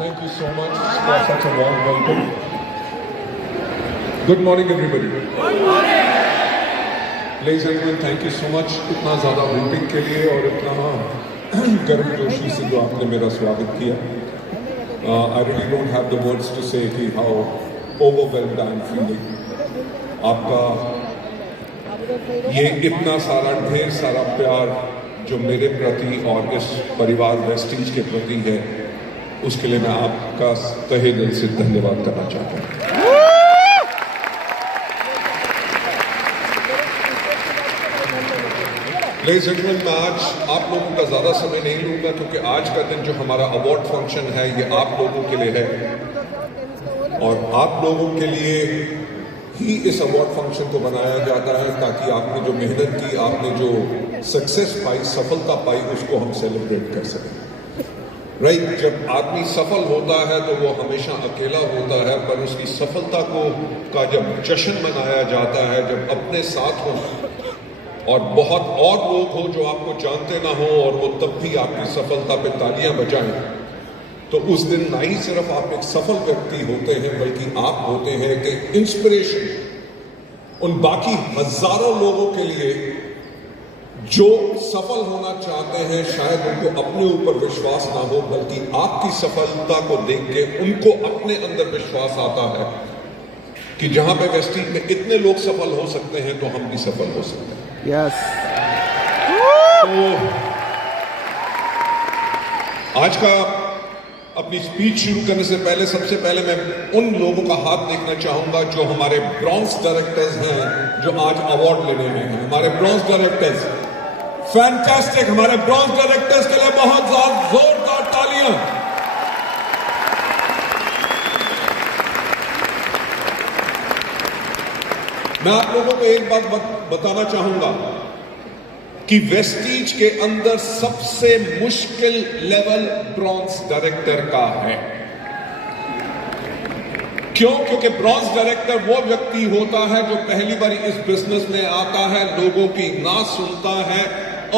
Thank you so much for such a warm welcome. Good morning, everybody. Good morning. Ladies and gentlemen, thank you so much. इतना ज़्यादा waiting के लिए और इतना गर्मजोशी से जो आपने मेरा स्वागत किया. I really don't have the words to say कि how overwhelmed I am feeling. आपका ये इतना सारा ढेर सारा प्यार जो मेरे प्रति और इस परिवार वेस्टीज के प्रति है, उसके लिए मैं आपका तहे दिल से धन्यवाद करना चाहता हूँ. लेडीज एंड जेंटलमैन, मैं आज आप लोगों का ज़्यादा समय नहीं लूँगा क्योंकि आज का दिन जो हमारा अवार्ड फंक्शन है ये आप लोगों के लिए है और आप लोगों के लिए ही इस अवार्ड फंक्शन को बनाया जाता है ताकि आपने जो मेहनत की, आपने जो सक्सेस पाई, सफलता पाई, उसको हम सेलिब्रेट कर सकें. राइट, जब आदमी सफल होता है तो वो हमेशा अकेला होता है, पर उसकी सफलता का जब जश्न मनाया जाता है, जब अपने साथ हो और बहुत और लोग हो जो आपको जानते ना हो और वो तब भी आपकी सफलता पे तालियां बजाएं, तो उस दिन ना ही सिर्फ आप एक सफल व्यक्ति होते हैं बल्कि आप होते हैं कि इंस्पिरेशन उन बाकी हजारों लोगों के लिए जो सफल होना चाहते हैं. शायद उनको अपने ऊपर विश्वास ना हो बल्कि आपकी सफलता को देख के उनको अपने अंदर विश्वास आता है कि जहां पे वेस्टीज में इतने लोग सफल हो सकते हैं तो हम भी सफल हो सकते हैं. यस. तो आज का अपनी स्पीच शुरू करने से पहले सबसे पहले मैं उन लोगों का हाथ देखना चाहूंगा जो हमारे ब्रॉन्ज डायरेक्टर्स हैं जो आज अवार्ड लेने में हैं. हमारे ब्रॉन्ज डायरेक्टर्स, फैंटास्टिक. हमारे ब्रॉन्ज डायरेक्टर्स के लिए बहुत ज्यादा जोरदार तालियां. मैं आप लोगों को एक बात बताना चाहूंगा कि वेस्टीज के अंदर सबसे मुश्किल लेवल ब्रॉन्ज डायरेक्टर का है. क्यों? क्योंकि ब्रॉन्ज डायरेक्टर वो व्यक्ति होता है जो पहली बार इस बिजनेस में आता है, लोगों की ना सुनता है,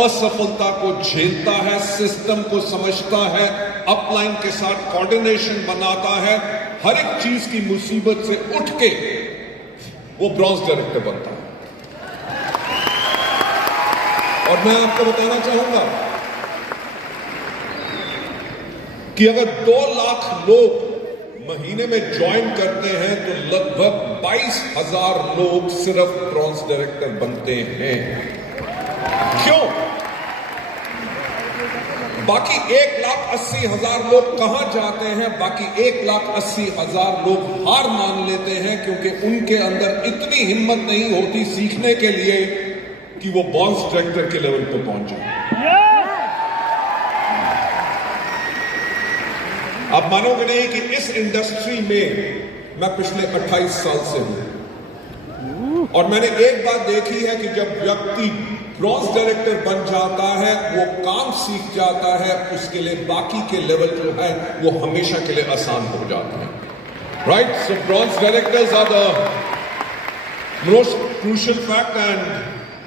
असफलता को झेलता है, सिस्टम को समझता है, अपलाइन के साथ कोऑर्डिनेशन बनाता है, हर एक चीज की मुसीबत से उठ के वो ब्रॉन्ज डायरेक्टर बनता है. और मैं आपको बताना चाहूंगा कि अगर 2 लाख लोग महीने में ज्वाइन करते हैं तो लगभग 22,000 लोग सिर्फ ब्रॉन्ज डायरेक्टर बनते हैं. क्यों? बाकी 1,80,000 लोग कहां जाते हैं? बाकी 1,80,000 लोग हार मान लेते हैं क्योंकि उनके अंदर इतनी हिम्मत नहीं होती सीखने के लिए कि वो ब्रॉन्ज डायरेक्टर के लेवल पे पहुंच जाए. आप मानोगे नहीं कि इस इंडस्ट्री में मैं पिछले 28 साल से हूं और मैंने एक बात देखी है कि जब व्यक्ति ब्रॉन्ज डायरेक्टर बन जाता है, वो काम सीख जाता है, उसके लिए बाकी के लेवल जो है वो हमेशा के लिए आसान हो जाता है. Right, so bronze directors are the most crucial fact. And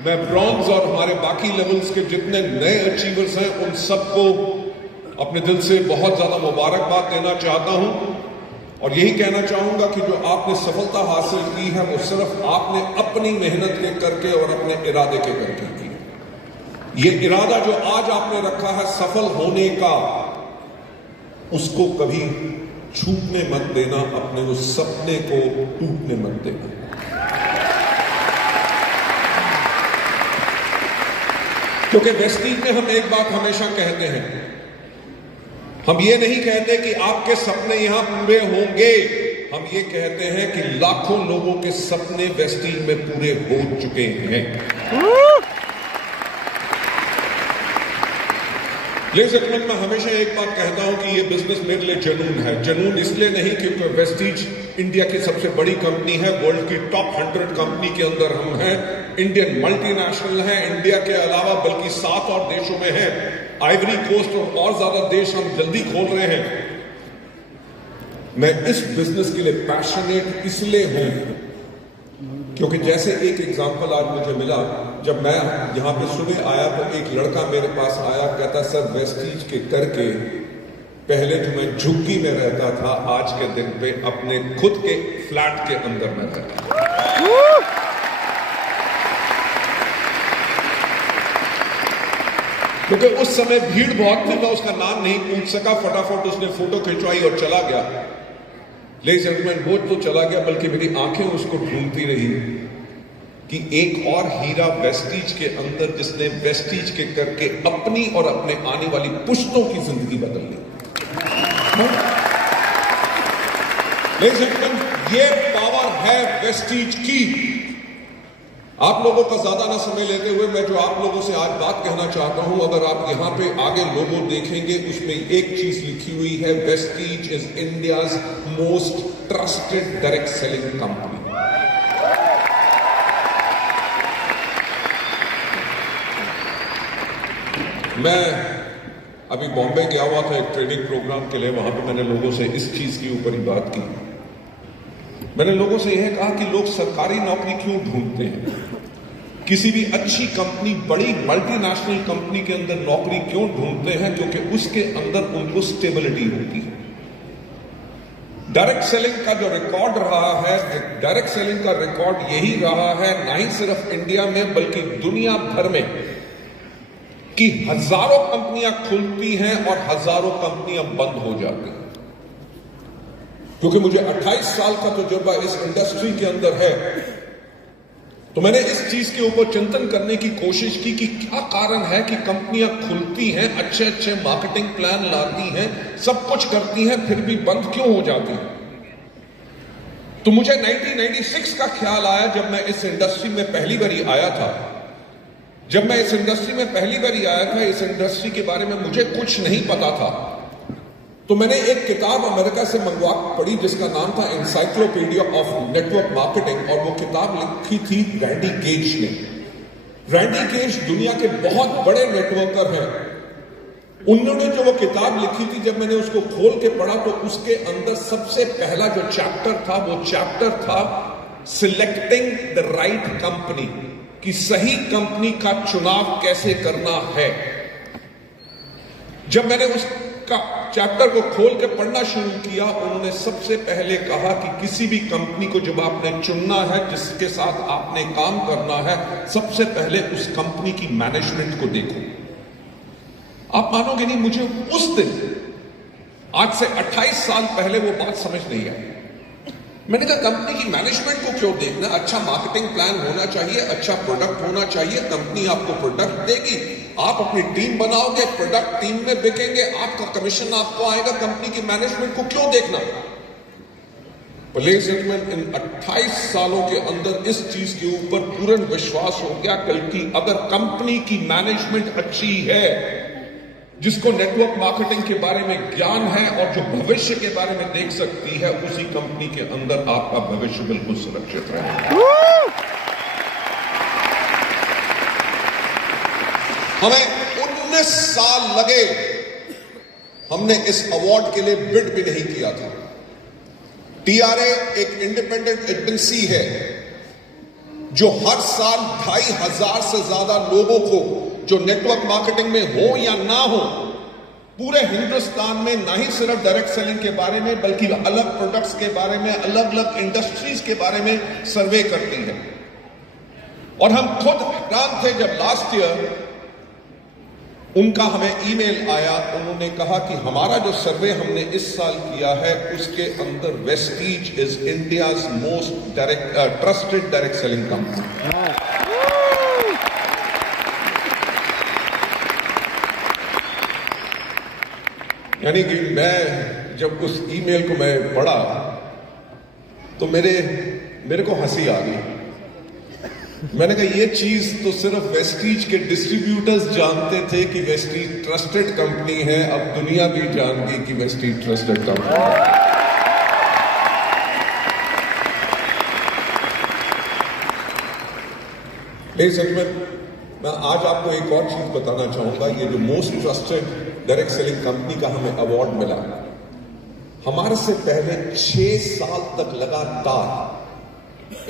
मैं ब्रॉन्ज और हमारे बाकी लेवल्स के जितने नए अचीवर्स हैं उन सबको अपने दिल से बहुत ज्यादा मुबारकबाद देना चाहता हूं और यही कहना चाहूंगा कि जो आपने सफलता हासिल की है वो सिर्फ आपने अपनी मेहनत के करके और अपने इरादे के करके की. ये इरादा जो आज आपने रखा है सफल होने का, उसको कभी छूटने मत देना, अपने उस सपने को टूटने मत देना. क्योंकि वेस्टीज में हम एक बात हमेशा कहते हैं, हम ये नहीं कहते कि आपके सपने यहां पूरे होंगे, हम ये कहते हैं कि लाखों लोगों के सपने वेस्टीज में पूरे हो चुके हैं. लेकिन मैं हमेशा एक बात कहता हूं कि ये बिजनेस मेरे लिए जुनून है. जुनून इसलिए नहीं क्योंकि वेस्टीज इंडिया की सबसे बड़ी कंपनी है, वर्ल्ड की टॉप 100 कंपनी के अंदर हम हैं, इंडियन मल्टीनेशनल है, इंडिया के अलावा बल्कि 7 और देशों में है, आइवरी कोस्ट और ज्यादा देश हम जल्दी खोल रहे हैं. मैं इस बिजनेस के लिए पैशनेट इसलिए हूं क्योंकि जैसे एक एग्जांपल आज मुझे मिला, जब मैं यहाँ पे सुबह आया तो एक लड़का मेरे पास आया, कहता सर वेस्टीज के करके पहले तो मैं झुग्गी में रहता था, आज के दिन पे अपने खुद के फ्लैट के अंदर में रहता हूं। क्योंकि उस समय भीड़ बहुत थी, मैं उसका नाम नहीं पूछ सका, फटाफट उसने फोटो खिंचवाई और चला गया। लेडीज एंड जेंटलमैन, वो तो चला गया, बल्कि मेरी आंखें उसको ढूंढती रही कि एक और हीरा वेस्टीज के अंदर, जिसने वेस्टीज के करके अपनी और अपने आने वाली पुश्तों की जिंदगी बदल ली। लेडीज एंड जेंटलमैन, ये पावर है वेस्टीज की। आप लोगों का ज्यादा ना समय लेते हुए मैं जो आप लोगों से आज बात कहना चाहता हूं, अगर आप यहां पे आगे लोगो देखेंगे, उसमें एक चीज लिखी हुई है, Vestige is India's most trusted direct selling company. मैं अभी बॉम्बे गया हुआ था एक ट्रेनिंग प्रोग्राम के लिए, वहां पे मैंने लोगों से इस चीज के ऊपर ही बात की। मैंने लोगों से यह कहा कि लोग सरकारी नौकरी क्यों ढूंढते हैं, किसी भी अच्छी कंपनी, बड़ी मल्टीनेशनल कंपनी के अंदर नौकरी क्यों ढूंढते हैं, क्योंकि उसके अंदर उनको स्टेबिलिटी होती है। डायरेक्ट सेलिंग का जो रिकॉर्ड रहा है, डायरेक्ट सेलिंग का रिकॉर्ड यही रहा है, ना ही सिर्फ इंडिया में बल्कि दुनिया भर में, कि हजारों कंपनियां खुलती हैं और हजारों कंपनियां बंद हो जाती हैं। क्योंकि मुझे 28 साल का तजुर्बा इस इंडस्ट्री के अंदर है, तो मैंने इस चीज के ऊपर चिंतन करने की कोशिश की कि क्या कारण है कि कंपनियां खुलती हैं, अच्छे अच्छे मार्केटिंग प्लान लाती हैं, सब कुछ करती हैं, फिर भी बंद क्यों हो जाती हैं। तो मुझे 1996 का ख्याल आया, जब मैं इस इंडस्ट्री में पहली बारी आया था। जब मैं इस इंडस्ट्री में पहली बारी आया था, इस इंडस्ट्री के बारे में मुझे कुछ नहीं पता था। तो मैंने एक किताब अमेरिका से मंगवा पढ़ी जिसका नाम था एनसाइक्लोपीडिया ऑफ नेटवर्क मार्केटिंग, और वो किताब लिखी थी रैंडी गेज ने। रैंडी गेज दुनिया के बहुत बड़े नेटवर्कर हैं। उन्होंने जो वो किताब लिखी थी, जब मैंने उसको खोल के पढ़ा तो उसके अंदर सबसे पहला जो चैप्टर था, वो चैप्टर था सिलेक्टिंग द राइट कंपनी, कि सही कंपनी का चुनाव कैसे करना है। जब मैंने उसका चैप्टर को खोल के पढ़ना शुरू किया, उन्होंने सबसे पहले कहा कि किसी भी कंपनी को जब आपने चुनना है, जिसके साथ आपने काम करना है, सबसे पहले उस कंपनी की मैनेजमेंट को देखो। आप मानोगे नहीं, मुझे उस दिन, आज से 28 साल पहले, वो बात समझ नहीं आई। मैंने कहा कंपनी की मैनेजमेंट को क्यों देखना, अच्छा मार्केटिंग प्लान होना चाहिए, अच्छा प्रोडक्ट होना चाहिए, कंपनी आपको प्रोडक्ट देगी, आप अपनी टीम बनाओगे, प्रोडक्ट टीम में बिकेंगे, आपका कमीशन आपको आएगा, कंपनी की मैनेजमेंट को क्यों देखना। लेडीज एंड जेंटलमैन, इन 28 सालों के अंदर इस चीज के ऊपर पूर्ण विश्वास हो गया, कल की अगर कंपनी की मैनेजमेंट अच्छी है, जिसको नेटवर्क मार्केटिंग के बारे में ज्ञान है और जो भविष्य के बारे में देख सकती है, उसी कंपनी के अंदर आपका भविष्य बिल्कुल सुरक्षित रहेगा। हमें 19 साल लगे, हमने इस अवार्ड के लिए बिड भी नहीं किया था। टीआरए एक इंडिपेंडेंट एजेंसी है जो हर साल 2500 से ज्यादा लोगों को, जो नेटवर्क मार्केटिंग में हो या ना हो, पूरे हिंदुस्तान में, ना ही सिर्फ डायरेक्ट सेलिंग के बारे में बल्कि अलग प्रोडक्ट्स के बारे में, अलग अलग इंडस्ट्रीज के बारे में सर्वे करती है। और हम खुद हैरान थे जब लास्ट ईयर उनका हमें ईमेल आया, उन्होंने कहा कि हमारा जो सर्वे हमने इस साल किया है, उसके अंदर Vestige is India's most trusted direct selling company. यानी कि मैं जब उस ईमेल को मैं पढ़ा तो मेरे को हंसी आ गई। मैंने कहा ये चीज तो सिर्फ वेस्टीज के डिस्ट्रीब्यूटर्स जानते थे कि वेस्टीज ट्रस्टेड कंपनी है, अब दुनिया भी जान गई कि वेस्टीज ट्रस्टेड कंपनी है। लेडीज एंड जेंटलमैन, मैं आज आपको एक और चीज बताना चाहूंगा। ये जो most trusted direct selling company का हमें अवार्ड मिला, हमारे से पहले 6 साल तक लगातार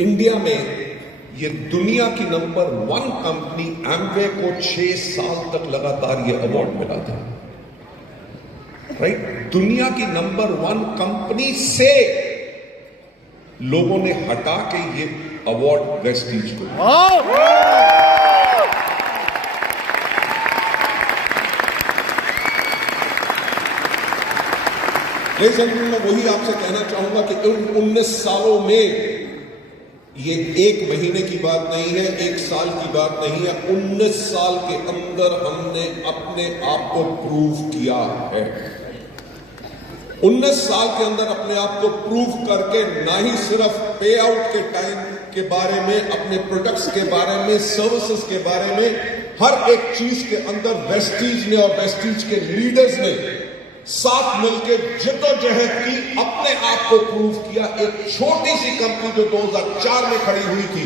इंडिया में ये दुनिया की नंबर 1 कंपनी एमवे को 6 साल तक लगातार ये अवार्ड मिला था। राइट, दुनिया की नंबर 1 कंपनी से लोगों ने हटा के ये अवार्ड वेस्टीज को। लेकिन मैं वही आपसे कहना चाहूंगा कि उन 19 सालों में, ये 1 महीने की बात नहीं है, 1 साल की बात नहीं है, 19 साल के अंदर हमने अपने आप को प्रूव किया है। 19 साल के अंदर अपने आप को प्रूव करके ना ही सिर्फ पे आउट के टाइम के बारे में, अपने प्रोडक्ट्स के बारे में, सर्विसेज के बारे में, हर एक चीज के अंदर वेस्टीज ने और वेस्टीज के लीडर्स ने साथ मिलकर जिद्दोजहद की, अपने आप को प्रूव किया। एक छोटी सी कंपनी जो 2004 में खड़ी हुई थी,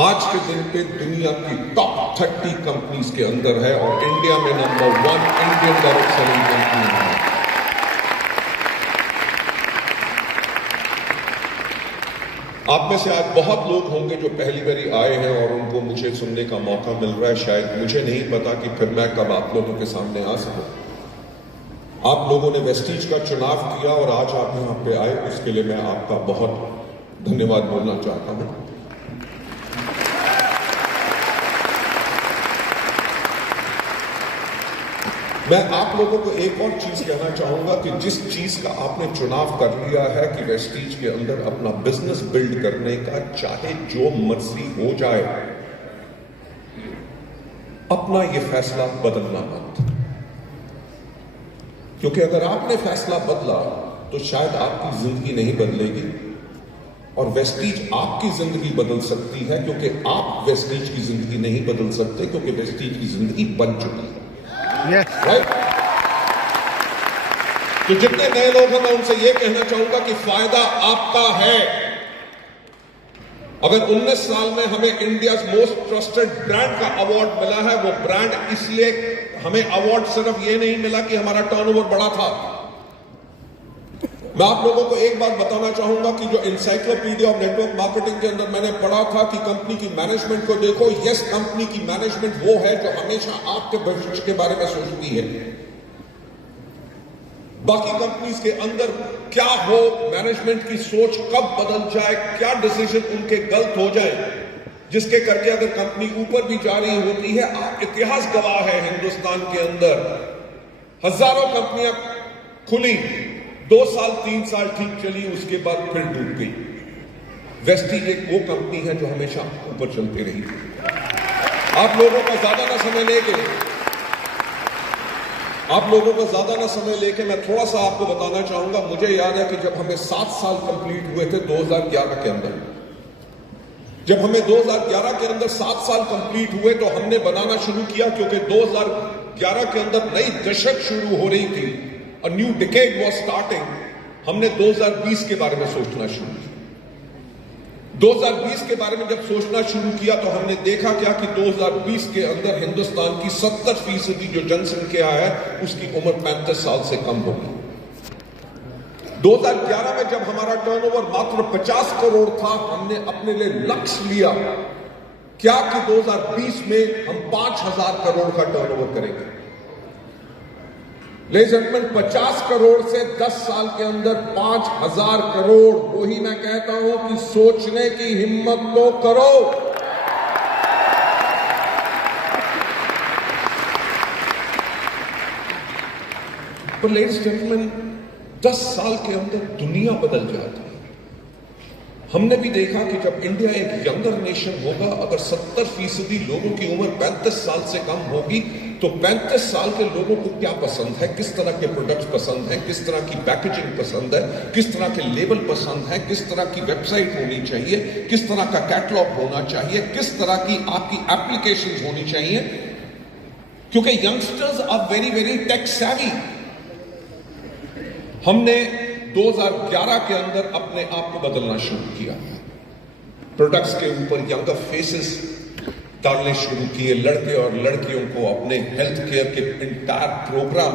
आज के दिन पे दुनिया की टॉप 30 कंपनीज के अंदर है और इंडिया में number 1 Indian direct selling company है। आप में से आज बहुत लोग होंगे जो पहली बारी आए हैं और उनको मुझे सुनने का मौका मिल रहा है। शायद मुझे नहीं पता कि फिर मैं कब आप लोगों के सामने आ सकूं। आप लोगों ने वेस्टीज का चुनाव किया और आज आप यहां पे आए, उसके लिए मैं आपका बहुत धन्यवाद बोलना चाहता हूं। मैं आप लोगों को एक और चीज कहना चाहूंगा कि जिस चीज का आपने चुनाव कर लिया है कि वेस्टीज के अंदर अपना बिजनेस बिल्ड करने का, चाहे जो मर्जी हो जाए, अपना यह फैसला बदलना मत। क्योंकि अगर आपने फैसला बदला तो शायद आपकी जिंदगी नहीं बदलेगी और वेस्टीज आपकी जिंदगी बदल सकती है, क्योंकि आप वेस्टीज की जिंदगी नहीं बदल सकते, क्योंकि वेस्टीज की जिंदगी बन चुकी है। राइट? तो जितने नए लोग हैं मैं उनसे यह कहना चाहूंगा कि फायदा आपका है। अगर 19 साल में हमें इंडिया मोस्ट ट्रस्टेड ब्रांड का अवार्ड मिला है, वो ब्रांड इसलिए हमें अवार्ड सिर्फ ये नहीं मिला कि हमारा टर्नओवर बड़ा था। मैं आप लोगों को एक बात बताना चाहूंगा कि जो एनसाइक्लोपीडिया ऑफ नेटवर्क मार्केटिंग के अंदर मैंने पढ़ा था कि कंपनी की मैनेजमेंट को देखो। यस, कंपनी की मैनेजमेंट वो है जो हमेशा आपके भविष्य के बारे में सोचती है। बाकी कंपनीज के अंदर क्या हो, मैनेजमेंट की सोच कब बदल जाए, क्या डिसीजन उनके गलत हो जाए, जिसके करके अगर कंपनी ऊपर भी जा रही होती है। आप इतिहास गवाह है, हिंदुस्तान के अंदर हजारों कंपनियां खुली, 2 साल 3 साल ठीक चली, उसके बाद फिर डूब गई। वेस्टीज एक वो कंपनी है जो हमेशा ऊपर चलती रही। आप लोगों का ज्यादा ना समय लेके मैं थोड़ा सा आपको बताना चाहूंगा। मुझे याद है कि जब हमें 7 साल कंप्लीट हुए थे 2011 के अंदर, जब हमें 2011 के अंदर 7 साल कंप्लीट हुए तो हमने बनाना शुरू किया, क्योंकि 2011 के अंदर नई दशक शुरू हो रही थी, A new decade was starting। हमने 2020 के बारे में सोचना शुरू किया। 2020 के बारे में जब सोचना शुरू किया तो हमने देखा क्या कि 2020 के अंदर हिंदुस्तान की 70% जो जनसंख्या है उसकी उम्र 35 साल से कम होगी। 2011 में जब हमारा टर्नओवर मात्र 50 करोड़ था, हमने अपने लिए लक्ष्य लिया क्या कि 2020 में हम 5000 करोड़ का टर्नओवर करेंगे। लेडीज एंड जेंटलमैन, 50 करोड़ से 10 साल के अंदर 5000 करोड़, वही मैं कहता हूं कि सोचने की हिम्मत तो करो। पर लेडीज एंड जेंटलमैन, 10 साल के अंदर दुनिया बदल जाती है। हमने भी देखा कि जब इंडिया एक यंगर नेशन होगा, अगर 70% लोगों की उम्र 35 साल से कम होगी तो 35 साल के लोगों को क्या पसंद है, किस तरह के प्रोडक्ट्स पसंद है, किस तरह की पैकेजिंग पसंद है, किस तरह के लेबल पसंद है, किस तरह की वेबसाइट होनी चाहिए, किस तरह का कैटलॉग होना चाहिए, किस तरह की आपकी एप्लीकेशंस होनी चाहिए, क्योंकि youngsters are very very tech savvy. हमने 2011 के अंदर अपने आप को बदलना शुरू किया, प्रोडक्ट्स के ऊपर यंगर फेसेस डालने शुरू किए, लड़के और लड़कियों को अपने हेल्थ केयर के इंटायर प्रोग्राम,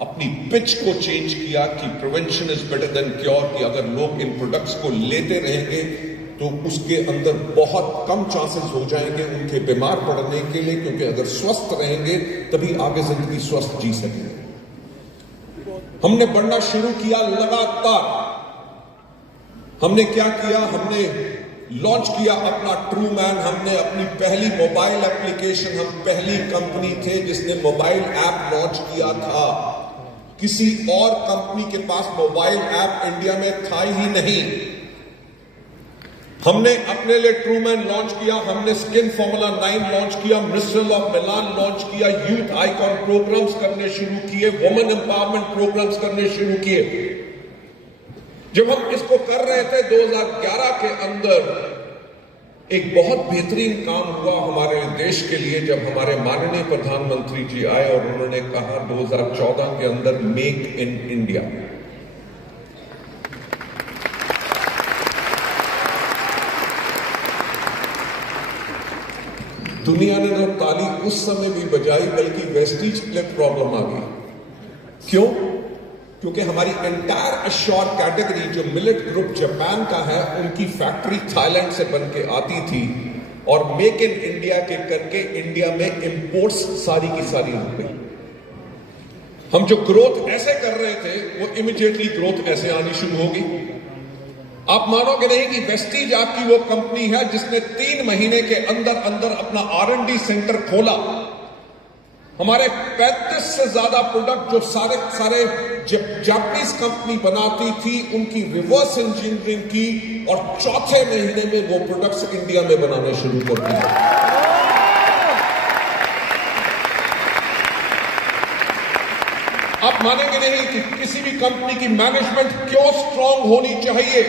अपनी पिच को चेंज किया कि prevention is better than cure, कि अगर लोग इन प्रोडक्ट्स को लेते रहेंगे तो उसके अंदर बहुत कम चांसेस हो जाएंगे उनके बीमार पड़ने के लिए, क्योंकि अगर स्वस्थ रहेंगे तभी आगे जिंदगी स्वस्थ जी सकेंगे। हमने बढ़ना शुरू किया लगातार। हमने क्या किया, हमने लॉन्च किया अपना ट्रूमैन। हमने अपनी पहली मोबाइल एप्लीकेशन, हम पहली कंपनी थे जिसने मोबाइल ऐप लॉन्च किया था। किसी और कंपनी के पास मोबाइल ऐप इंडिया में था ही नहीं। हमने अपने लिए ट्रूमैन लॉन्च किया, हमने स्किन फॉर्मूला 9 लॉन्च किया, मिस्ट्रल ऑफ मिलान लॉन्च किया, यूथ आइकॉन प्रोग्राम्स करने शुरू किए, वुमेन एम्पावरमेंट प्रोग्राम्स करने शुरू किए। जब हम इसको कर रहे थे 2011 के अंदर एक बहुत बेहतरीन काम हुआ हमारे देश के लिए, जब हमारे माननीय प्रधानमंत्री जी आए और उन्होंने कहा 2014 के अंदर मेक इन इंडिया। दुनिया ने तो ताली उस समय भी बजाई, बल्कि वेस्टीज के लिए प्रॉब्लम आ गई। क्यों? क्योंकि हमारी एंटायर अश्योर कैटेगरी जो मिलेट ग्रुप जापान का है, उनकी फैक्ट्री थाईलैंड से बन के आती थी और मेक इन इंडिया के करके इंडिया में इंपोर्ट्स सारी की सारी हो गई। हम जो ग्रोथ ऐसे कर रहे थे वो इमीडिएटली ग्रोथ ऐसे आनी शुरू होगी। आप मानोगे नहीं कि वेस्टीज आपकी वो कंपनी है जिसने 3 महीने के अंदर अंदर अपना R&D सेंटर खोला। हमारे 35 से ज्यादा प्रोडक्ट जो सारे जापानीज कंपनी बनाती थी, उनकी रिवर्स इंजीनियरिंग की और चौथे महीने में वो प्रोडक्ट्स इंडिया में बनाने शुरू कर दिए। आप मानेंगे नहीं कि किसी भी कंपनी की मैनेजमेंट क्यों स्ट्रांग होनी चाहिए।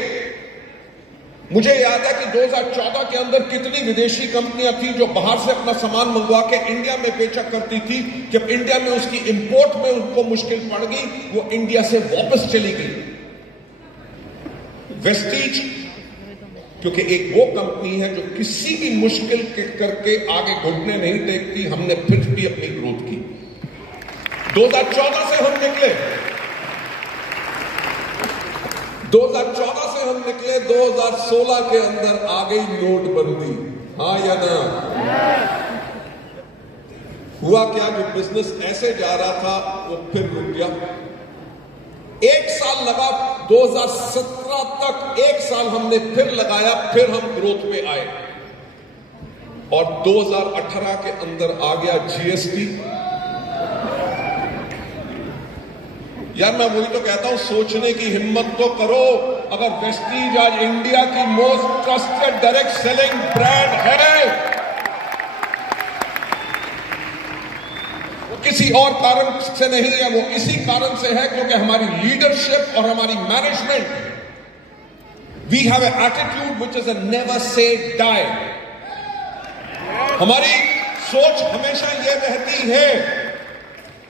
मुझे याद है कि 2014 के अंदर कितनी विदेशी कंपनियां थी जो बाहर से अपना सामान मंगवा के इंडिया में बेचा करती थी। जब इंडिया में उसकी इंपोर्ट में उनको मुश्किल पड़ गई, वो इंडिया से वापस चली गई। वेस्टीज क्योंकि एक वो कंपनी है जो किसी भी मुश्किल के करके आगे घुटने नहीं टेकती, हमने फिर भी अपनी ग्रोथ की। 2014 से हम निकले 2016 के अंदर आ गई नोटबंदी। हाँ या ना? हुआ क्या, जो बिजनेस ऐसे जा रहा था वो फिर रुक गया। 1 साल लगा, 2017 तक 1 साल हमने फिर लगाया, फिर हम ग्रोथ पे आए और 2018 के अंदर आ गया GST। यार मैं वही तो कहता हूं, सोचने की हिम्मत तो करो। अगर वेस्टीज आज इंडिया की most trusted direct selling brand है, वो किसी और कारण से नहीं है, वो इसी कारण से है क्योंकि हमारी लीडरशिप और हमारी management, we have an attitude which is a never say die. हमारी सोच हमेशा यह रहती है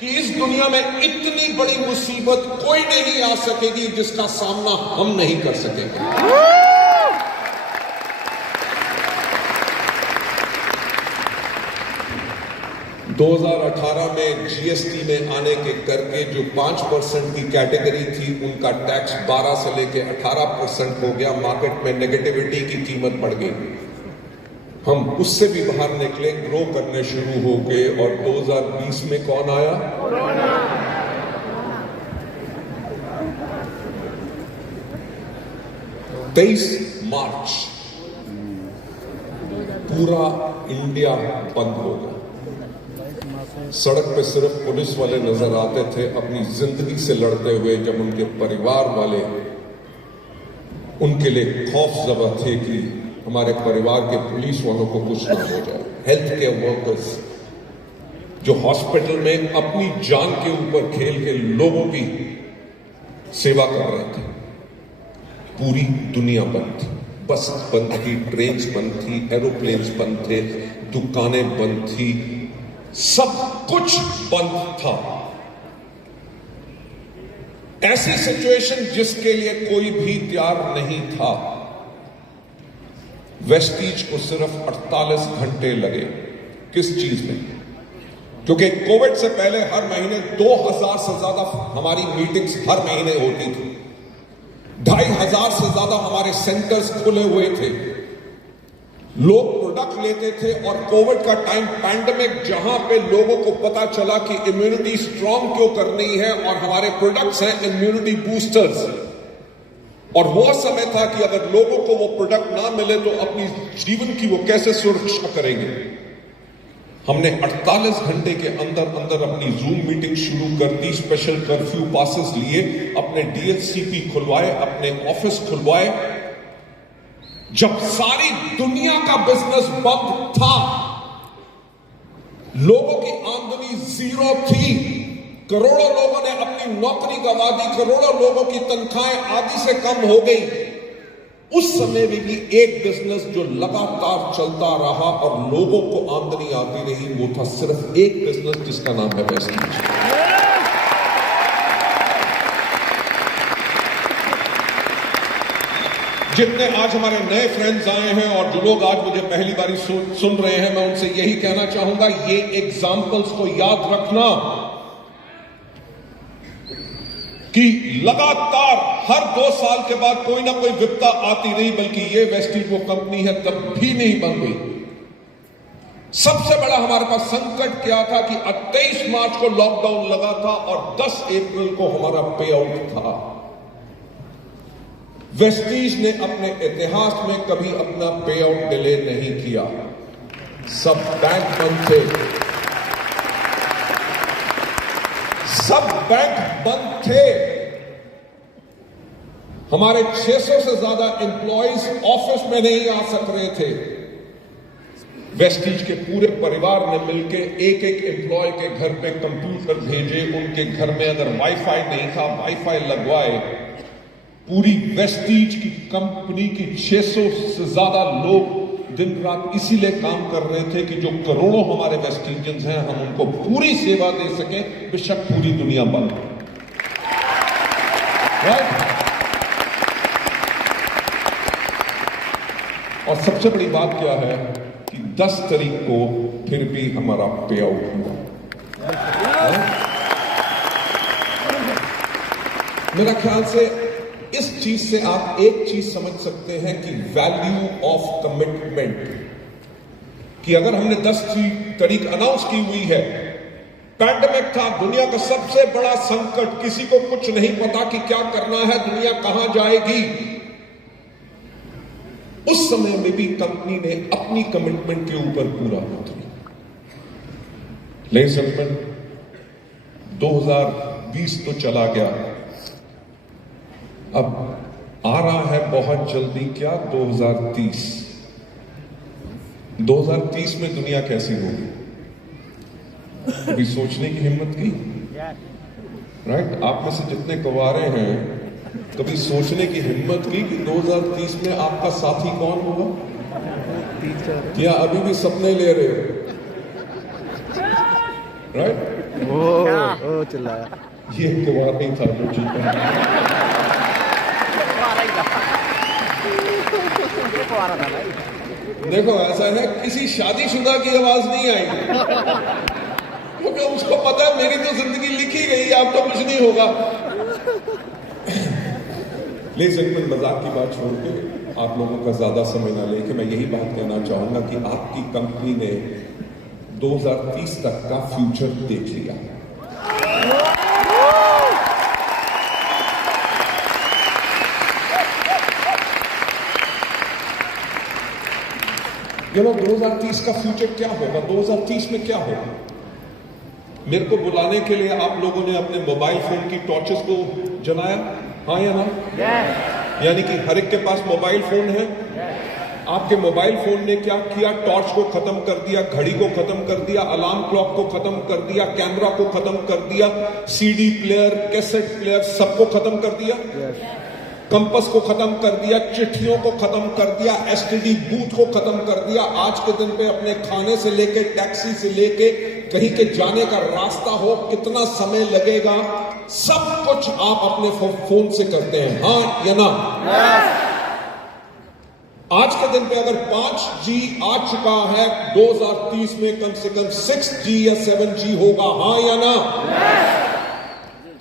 कि इस दुनिया में इतनी बड़ी मुसीबत कोई नहीं आ सकेगी जिसका सामना हम नहीं कर सकेंगे। 2018 में GST में आने के करके जो 5% की कैटेगरी थी, उनका टैक्स 12 से लेके 18% हो गया। मार्केट में नेगेटिविटी की कीमत बढ़ गई। हम उससे भी बाहर निकले, ग्रो करने शुरू हो गए और 2020 में कौन आया? 23 मार्च पूरा इंडिया बंद हो गया। सड़क पे सिर्फ पुलिस वाले नजर आते थे अपनी जिंदगी से लड़ते हुए, जब उनके परिवार वाले उनके लिए खौफ ज़दा थे कि हमारे परिवार के पुलिस वालों को कुछ ना हो जाए। हेल्थ केयर वर्कर्स जो हॉस्पिटल में अपनी जान के ऊपर खेल के लोगों की सेवा कर रहे थे, पूरी दुनिया बंद थी। बस बंद थी, ट्रेन्स बंद थी, एरोप्लेन्स बंद थे, दुकानें बंद थी, सब कुछ बंद था। ऐसी सिचुएशन जिसके लिए कोई भी तैयार नहीं था। वेस्टीज को सिर्फ 48 घंटे लगे। किस चीज में? क्योंकि कोविड से पहले हर महीने 2000 से ज्यादा हमारी मीटिंग्स हर महीने होती थी। 2500 से ज्यादा हमारे सेंटर्स खुले हुए थे। लोग प्रोडक्ट लेते थे और कोविड का टाइम पैंडेमिक जहां पे लोगों को पता चला कि इम्यूनिटी स्ट्रांग क्यों करनी है और हमारे प्रोडक्ट्स हैं इम्यूनिटी बूस्टर्स, और वो समय था कि अगर लोगों को वो प्रोडक्ट ना मिले तो अपनी जीवन की वो कैसे सुरक्षा करेंगे। हमने 48 घंटे के अंदर अंदर अपनी जूम मीटिंग शुरू कर दी, स्पेशल कर्फ्यू पासेस लिए, अपने डीएचसीपी खुलवाए, अपने ऑफिस खुलवाए। जब सारी दुनिया का बिजनेस बंद था, लोगों की आमदनी जीरो थी, करोड़ों लोगों ने अपनी नौकरी गंवा दी, करोड़ों लोगों की तनख्वाहें आधी से कम हो गई, उस समय में भी एक बिजनेस जो लगातार चलता रहा और लोगों को आमदनी आती रही, वो था सिर्फ एक बिजनेस जिसका नाम है वेस्टीज। जितने आज हमारे नए फ्रेंड्स आए हैं और जो लोग आज मुझे पहली बारी सुन रहे हैं, मैं उनसे यही कहना चाहूंगा, ये एग्जाम्पल्स को याद रखना कि लगातार हर 2 साल के बाद कोई ना कोई विपदा आती रही, बल्कि ये वेस्टीज वो कंपनी है तब भी नहीं बन गई। सबसे बड़ा हमारे पास संकट क्या था कि 23 मार्च को लॉकडाउन लगा था और 10 अप्रैल को हमारा पे आउट था। वेस्टीज ने अपने इतिहास में कभी अपना पे आउट डिले नहीं किया। सब बैंक बंद थे, सब बैंक बंद थे। हमारे 600 से ज्यादा एम्प्लॉइज ऑफिस में नहीं आ सक रहे थे। वेस्टीज के पूरे परिवार ने मिलकर एक एक एम्प्लॉय के घर पे कंप्यूटर भेजे, उनके घर में अगर वाईफाई नहीं था वाईफाई लगवाए। पूरी वेस्टीज की कंपनी की 600 से ज्यादा लोग दिन रात इसीलिए काम कर रहे थे कि जो करोड़ों हमारे वेस्टीजियंस हैं, हम उनको पूरी सेवा दे सकें, बेशक पूरी दुनिया बंद हो। राइट? और सबसे बड़ी बात क्या है कि 10 तारीख को फिर भी हमारा पे आउट हुआ। मेरा ख्याल से इस चीज से आप एक चीज समझ सकते हैं कि वैल्यू ऑफ कमिटमेंट, कि अगर हमने 10 तारीख अनाउंस की हुई है, पैंडेमिक था, दुनिया का सबसे बड़ा संकट, किसी को कुछ नहीं पता कि क्या करना है, दुनिया कहां जाएगी, उस समय में भी कंपनी ने अपनी कमिटमेंट के ऊपर पूरा उतरी। लेडीज एंड जेंटलमैन, 2020 तो चला गया, अब आ रहा है बहुत जल्दी क्या 2030। 2030 में दुनिया कैसी होगी, कभी सोचने की हिम्मत की? राइट? आप में से जितने कुंवारे हैं, कभी सोचने की हिम्मत की कि 2030 में आपका साथी कौन होगा? या अभी भी सपने ले रहे हो? राइट? ओ चिल्लाया, ये कुंवार नहीं था जो जीता। देखो ऐसा है, किसी शादीशुदा की आवाज नहीं आएगी, क्योंकि उसको पता है मेरी तो जिंदगी लिखी गई, अब तो कुछ नहीं होगा। लेकिन मजाक की बात छोड़ के आप लोगों का ज्यादा समय ना लेके मैं यही बात कहना चाहूंगा कि आपकी कंपनी ने 2030 तक का फ्यूचर देख लिया। ये लोग 2030 का फ्यूचर क्या होगा, 2030 में क्या होगा? मेरे को बुलाने के लिए आप लोगों ने अपने मोबाइल फोन की टॉर्चेस को जलाया, हाँ या ना? यानी कि हर एक के पास मोबाइल फोन है। आपके मोबाइल फोन ने क्या किया? टॉर्च को खत्म कर दिया, घड़ी को खत्म कर दिया, अलार्म क्लॉक को खत्म कर दिया, कैमरा को खत्म कर दिया, सीडी प्लेयर, कैसेट प्लेयर, सबको खत्म कर दिया। कंपस को खत्म कर दिया, चिट्ठियों को खत्म कर दिया, एसटीडी बूथ को खत्म कर दिया। आज के दिन पे अपने खाने से लेके, टैक्सी से लेके, कहीं के जाने का रास्ता हो, कितना समय लगेगा, सब कुछ आप अपने फोन से करते हैं, हाँ या ना? आज के दिन पे अगर 5G आ चुका है, 2030 में कम से कम 6G या 7G होगा, हाँ या ना?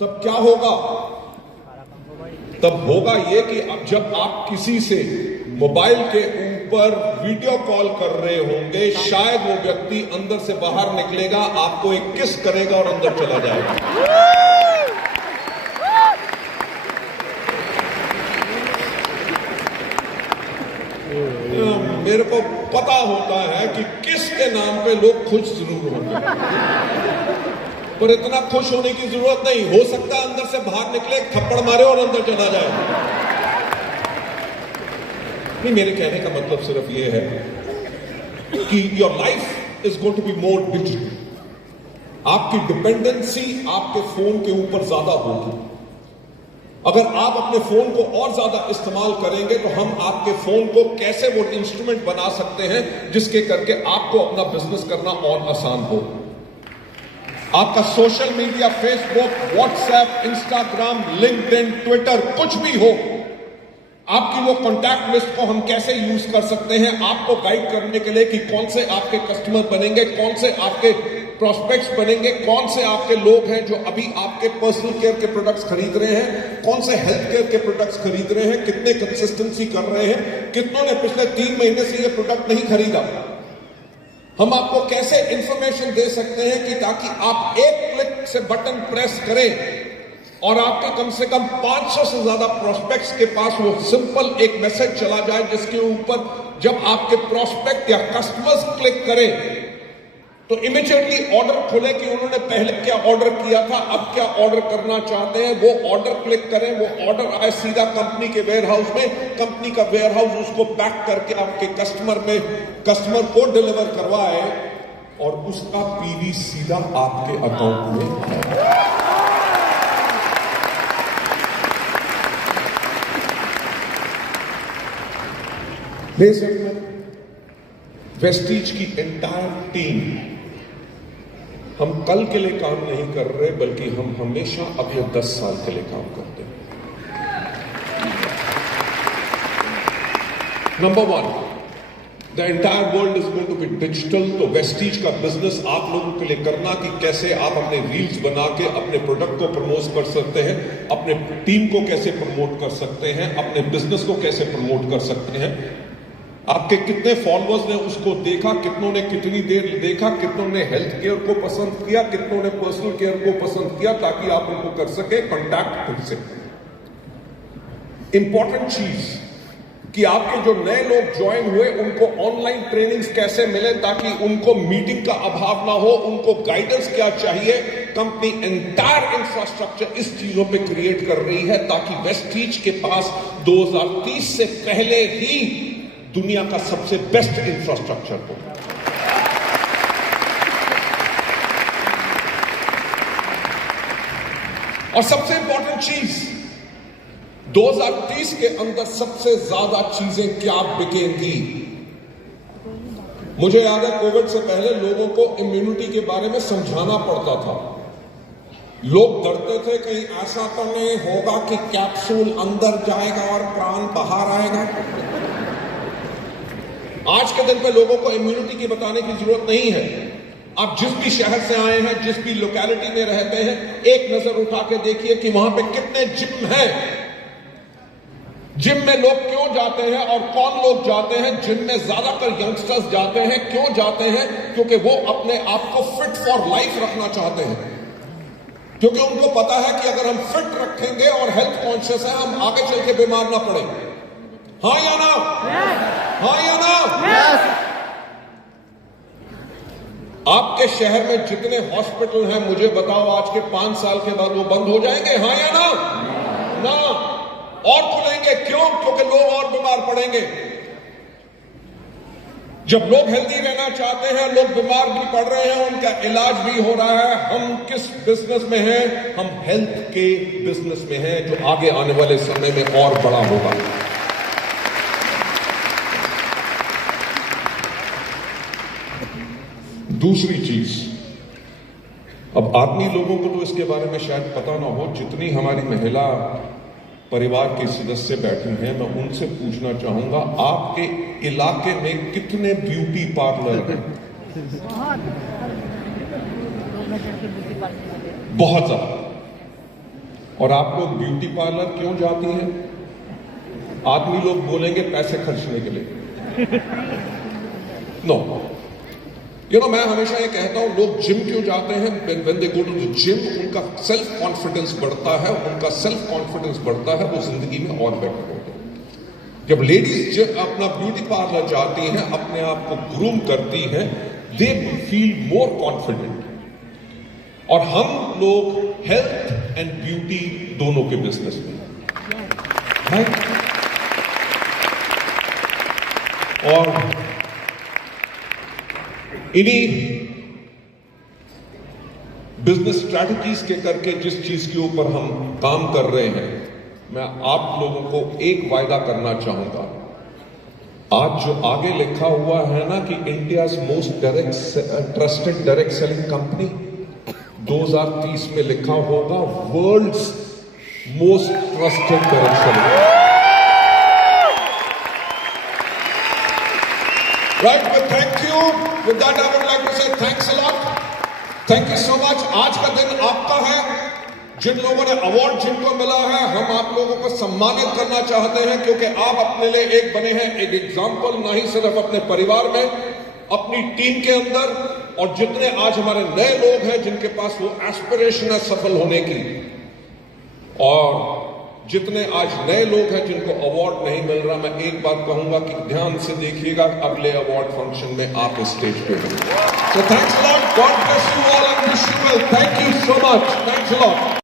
तब क्या होगा? तब होगा ये कि अब जब आप किसी से मोबाइल के ऊपर वीडियो कॉल कर रहे होंगे, शायद वो व्यक्ति अंदर से बाहर निकलेगा, आपको एक किस करेगा और अंदर चला जाएगा। मेरे को पता होता है कि किस के नाम पे लोग खुश जरूर होंगे, पर इतना खुश होने की जरूरत नहीं। हो सकता है अंदर से बाहर निकले, थप्पड़ मारे और अंदर चला जाए। नहीं, मेरे कहने का मतलब सिर्फ ये है कि your life is going to be more digital. आपकी डिपेंडेंसी आपके फोन के ऊपर ज्यादा होगी। अगर आप अपने फोन को और ज्यादा इस्तेमाल करेंगे तो हम आपके फोन को कैसे वो इंस्ट्रूमेंट बना सकते हैं जिसके करके आपको अपना बिजनेस करना और आसान हो। आपका social media, Facebook, WhatsApp, Instagram, LinkedIn, Twitter, कुछ भी हो, आपकी वो कॉन्टैक्ट लिस्ट को हम कैसे यूज कर सकते हैं आपको गाइड करने के लिए कि कौन से आपके कस्टमर बनेंगे, कौन से आपके प्रोस्पेक्ट्स बनेंगे, कौन से आपके लोग हैं जो अभी आपके पर्सनल केयर के प्रोडक्ट्स खरीद रहे हैं, कौन से हेल्थ केयर के प्रोडक्ट्स खरीद रहे हैं, कितने कंसिस्टेंसी कर रहे हैं, कितनों ने पिछले 3 महीने से ये प्रोडक्ट नहीं खरीदा। हम आपको कैसे इंफॉर्मेशन दे सकते हैं कि ताकि आप एक क्लिक से बटन प्रेस करें और आपके कम से कम 500 से ज्यादा प्रोस्पेक्ट्स के पास वो सिंपल एक मैसेज चला जाए जिसके ऊपर जब आपके प्रोस्पेक्ट या कस्टमर्स क्लिक करें तो इमीडिएटली ऑर्डर खोले कि उन्होंने पहले क्या ऑर्डर किया था, अब क्या ऑर्डर करना चाहते हैं, वो ऑर्डर क्लिक करें, वो ऑर्डर आए सीधा कंपनी के वेयरहाउस में, कंपनी का वेयरहाउस उसको पैक करके आपके कस्टमर को डिलीवर करवाए और उसका पीवी सीधा आपके अकाउंट में। वेस्टीज की एंटायर टीम, हम कल के लिए काम नहीं कर रहे बल्कि हम हमेशा अगले 10 साल के लिए काम करते हैं। Number 1, the entire world is going to be digital. तो वेस्टीज का बिजनेस आप लोगों के लिए करना कि कैसे आप अपने रील्स बना के अपने प्रोडक्ट को प्रमोट कर सकते हैं, अपने टीम को कैसे प्रमोट कर सकते हैं, अपने बिजनेस को कैसे प्रमोट कर सकते हैं, आपके कितने फॉलोअर्स ने उसको देखा, कितनों ने कितनी देर देखा, कितनों ने हेल्थ केयर को पसंद किया, कितनों ने पर्सनल केयर को पसंद किया, ताकि आप उनको कर सके कांटेक्ट खुद से। इंपॉर्टेंट चीज कि आपके जो नए लोग ज्वाइन हुए उनको ऑनलाइन ट्रेनिंग्स कैसे मिले ताकि उनको मीटिंग का अभाव ना हो, उनको गाइडेंस क्या चाहिए। कंपनी एंटायर इंफ्रास्ट्रक्चर इस चीजों पे क्रिएट कर रही है ताकि वेस्टीज के पास 2030 से पहले ही दुनिया का सबसे बेस्ट इंफ्रास्ट्रक्चर हो। और सबसे इंपॉर्टेंट चीज, 2030 के अंदर सबसे ज्यादा चीजें क्या बिकेंगी। मुझे याद है कोविड से पहले लोगों को इम्यूनिटी के बारे में समझाना पड़ता था। लोग डरते थे कहीं ऐसा तो नहीं होगा कि कैप्सूल अंदर जाएगा और प्राण बाहर आएगा। आज के दिन पे लोगों को इम्यूनिटी की बताने की जरूरत नहीं है। आप जिस भी शहर से आए हैं, जिस भी लोकेलिटी में रहते हैं, एक नजर उठा के देखिए कि वहां पे कितने जिम हैं। जिम में लोग क्यों जाते हैं और कौन लोग जाते हैं? जिम में ज्यादातर यंगस्टर्स जाते हैं। क्यों जाते हैं? क्योंकि वो अपने आप को फिट फॉर लाइफ रखना चाहते हैं, क्योंकि उनको पता है कि अगर हम फिट रखेंगे और हेल्थ कॉन्शियस है, हम आगे चल के बीमार ना पड़े। हाँ या ना? हाँ या ना? आपके शहर में जितने हॉस्पिटल हैं, मुझे बताओ आज के 5 साल के बाद वो बंद हो जाएंगे? हाँ या ना? ना। और खुलेंगे। क्यों? क्योंकि लोग और बीमार पड़ेंगे। जब लोग हेल्दी रहना चाहते हैं, लोग बीमार भी पड़ रहे हैं, उनका इलाज भी हो रहा है। हम किस बिजनेस में हैं? हम हेल्थ के बिजनेस में हैं, जो आगे आने वाले समय में और बड़ा होगा। दूसरी चीज, अब आदमी लोगों को तो इसके बारे में शायद पता ना हो, जितनी हमारी महिला परिवार के सदस्य बैठे हैं, मैं उनसे पूछना चाहूंगा, आपके इलाके में कितने ब्यूटी पार्लर हैं? बहुत ज्यादा। और आप लोग ब्यूटी पार्लर क्यों जाती हैं? आदमी लोग बोलेंगे पैसे खर्चने के लिए। नो, मैं हमेशा ये कहता हूं, लोग जिम क्यों जाते हैं? when they go to the gym, उनका सेल्फ कॉन्फिडेंस बढ़ता है, उनका सेल्फ कॉन्फिडेंस बढ़ता है, वो जिंदगी में और बेटर होते हैं। जब लेडीज अपना ब्यूटी पार्लर जाती हैं, अपने आप को ग्रूम करती हैं, दे फील मोर कॉन्फिडेंट। और हम लोग हेल्थ एंड ब्यूटी दोनों के बिजनेस में हैं। और इन्हीं बिजनेस स्ट्रैटेजीज के करके जिस चीज के ऊपर हम काम कर रहे हैं, मैं आप लोगों को एक वायदा करना चाहूंगा। आज जो आगे लिखा हुआ है ना कि India's most trusted direct selling company, 2030 में लिखा होगा world's most trusted direct selling. Right, but thank you. With that, I would like to say thanks a lot. Thank you so much. आज का दिन आपका है। जिन लोगों ने अवार्ड जिनको मिला है, हम आप लोगों को सम्मानित करना चाहते हैं, क्योंकि आप अपने लिए एक बने हैं, एक एग्जाम्पल, नहीं सिर्फ अपने परिवार में, अपनी टीम के अंदर, और जितने आज हमारे नए लोग हैं जिनके पास वो एस्पिरेशन है सफल होने की, और जितने आज नए लोग हैं जिनको अवार्ड नहीं मिल रहा, मैं एक बात कहूंगा कि ध्यान से देखिएगा, अगले अवार्ड फंक्शन में आप इस स्टेज पे होंगे। So thanks a lot. God bless you all and wish you well. Thank you so much. Thanks a lot.